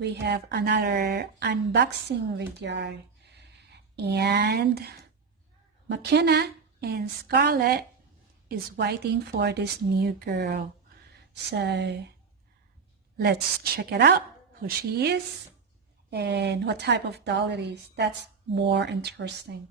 we have another unboxing video, and McKenna and Scarlett is waiting for this new girl. So let's check it out, who she is and what type of doll it is. That's more interesting.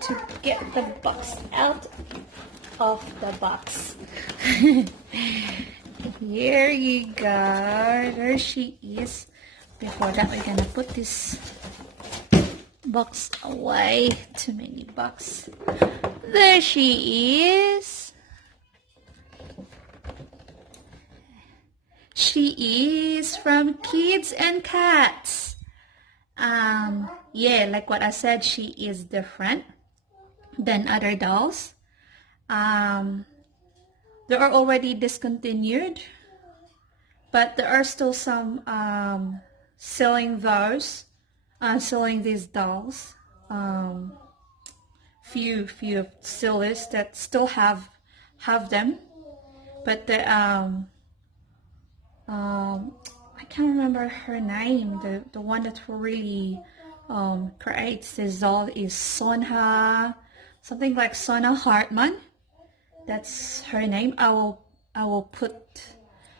To get the box out of the box. Here you go. There she is. Before that, we're gonna put this box away. Too many boxes. There she is. She is from Kids and Cats. Yeah, like what I said, she is different than other dolls. They are already discontinued, but there are still some selling these dolls. Few sellers that still have them, but the I can't remember her name. The one that really creates this doll is Sonha. Something like Sona Hartman. That's her name. I will put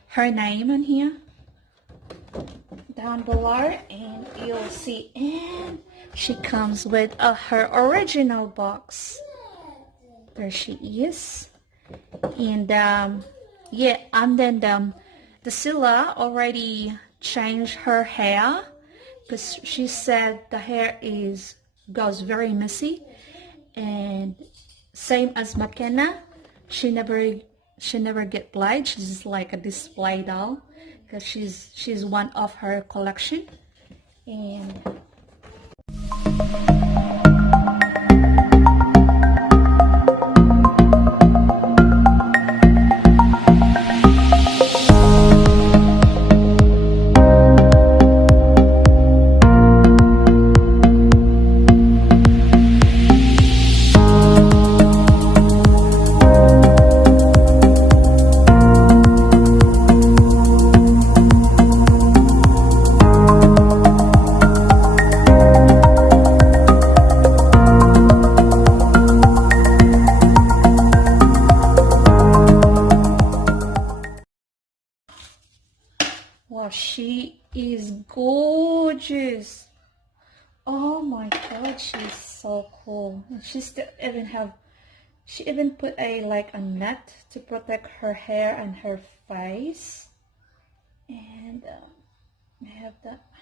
her name on here down below, and you'll see. And she comes with her original box. There she is. And yeah, and then the seller already changed her hair because she said the hair goes very messy. And same as McKenna, she never get played. She's just like a display doll because she's one of her collection. And wow, she is gorgeous. Oh my god, she's so cool. And she even put a net to protect her hair and her face. And I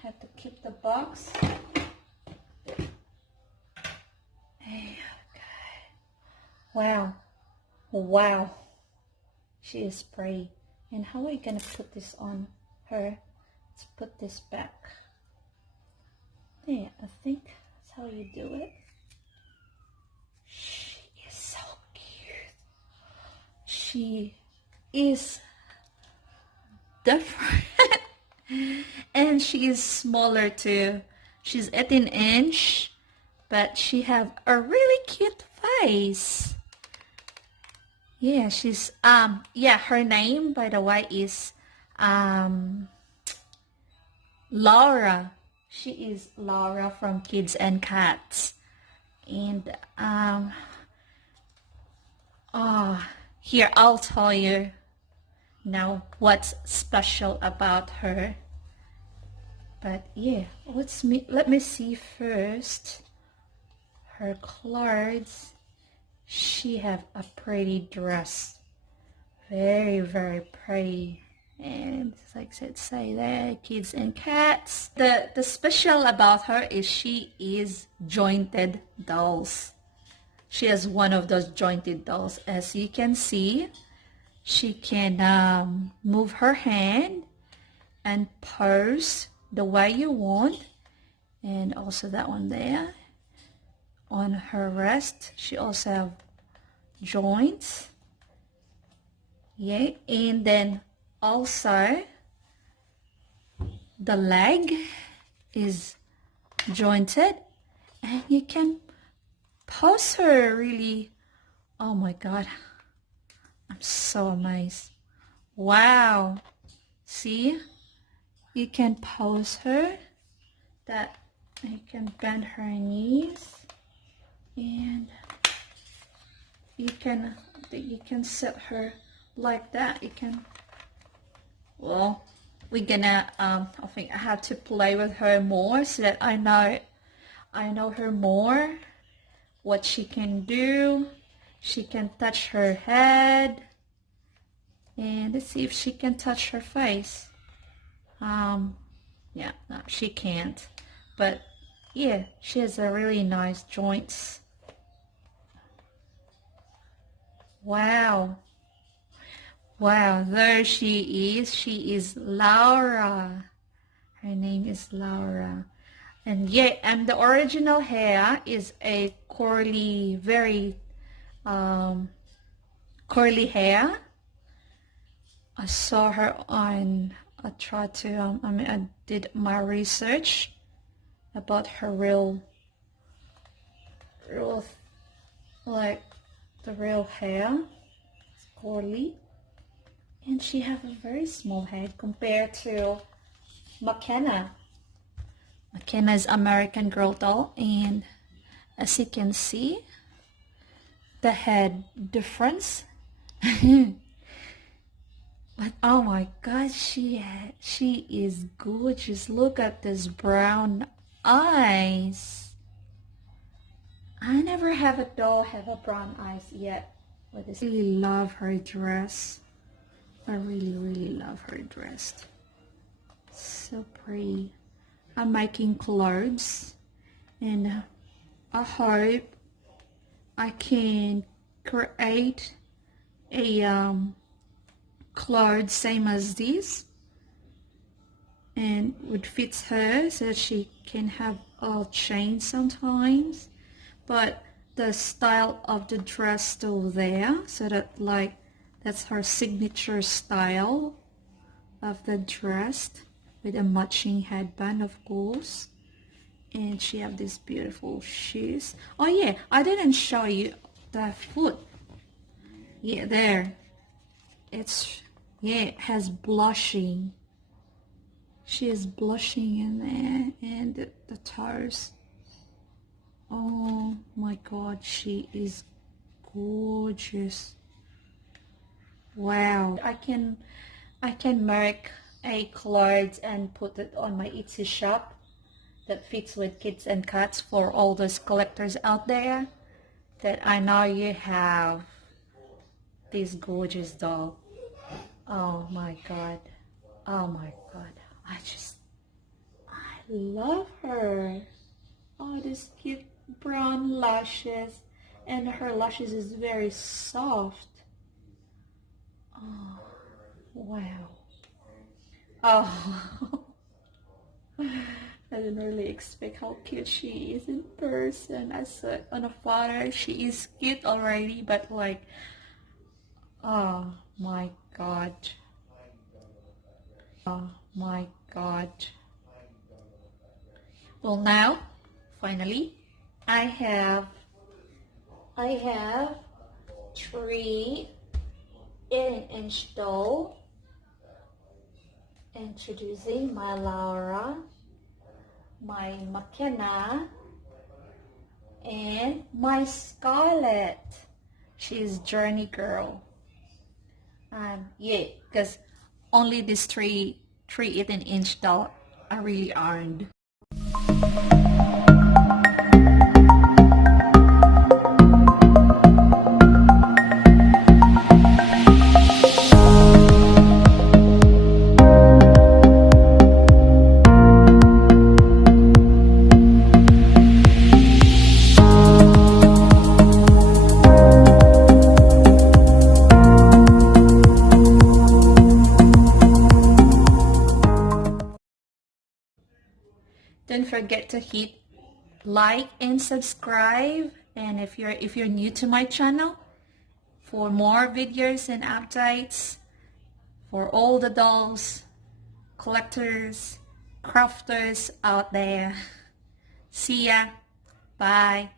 have to keep the box. Okay. Wow, she is pretty. And how are we gonna put this on her? Let's put this back. Yeah, I think that's how you do it. She is so cute. She is different. And she is smaller too. She's 18-inch, but she have a really cute face. Yeah, she's yeah, her name, by the way, is Laura. She is Laura from Kids and Cats. And here, I'll tell you now what's special about her. But yeah, let me see first her clothes. She have a pretty dress, very pretty. And like I said, say there, Kids and Cats. The special about her is she is jointed dolls. She has one of those jointed dolls. As you can see, she can move her hand and pose the way you want. And also that one there on her wrist, she also have joints. Yeah, and then also the leg is jointed, and you can pose her really. Oh my god, I'm so amazed. Wow, see, you can pose her, that you can bend her knees, and you can set her like that. You can, well, we're gonna I think I have to play with her more so that I know her more, what she can do. She can touch her head, and let's see if she can touch her face. Yeah, no, she can't, but yeah, she has a really nice joints. Wow. Wow, there she is. She is Laura. Her name is Laura. And yeah, and the original hair is a curly, very curly hair. I saw her on, I tried to, I did my research about her real, like the real hair. It's curly. And she have a very small head compared to McKenna. McKenna is American Girl doll, and as you can see, the head difference. But oh my god, she is gorgeous. Look at this brown eyes. I never have a doll have a brown eyes yet. But I really love her dress. I really love her dress. So pretty. I'm making clothes, and I hope I can create a clothes same as this, and would fit her so that she can have a chain sometimes, but the style of the dress still there, so that like that's her signature style of the dress, with a matching headband of course. And she have these beautiful shoes. Oh yeah, I didn't show you the foot. Yeah, there. It's, yeah, it has blushing. She is blushing in there, and the toes. Oh my god, she is gorgeous. Wow. I can make a clothes and put it on my Etsy shop that fits with kids and cats for all those collectors out there that I know you have this gorgeous doll. Oh my god. Oh my god. I love her. Oh, this cute brown lashes, and her lashes is very soft. Oh, wow. Oh. I didn't really expect how cute she is in person. I saw it on a photo. She is cute already, but like, oh my god. Oh my god. Well, now, finally, I have 3 8-inch doll. Introducing my Laura, my McKenna, and my Scarlett. She's Journey Girl. Yeah, because only these three 8-inch doll I really earned. Don't forget to hit like and subscribe. And if you're new to my channel, for more videos and updates for all the dolls, collectors, crafters out there. See ya. Bye.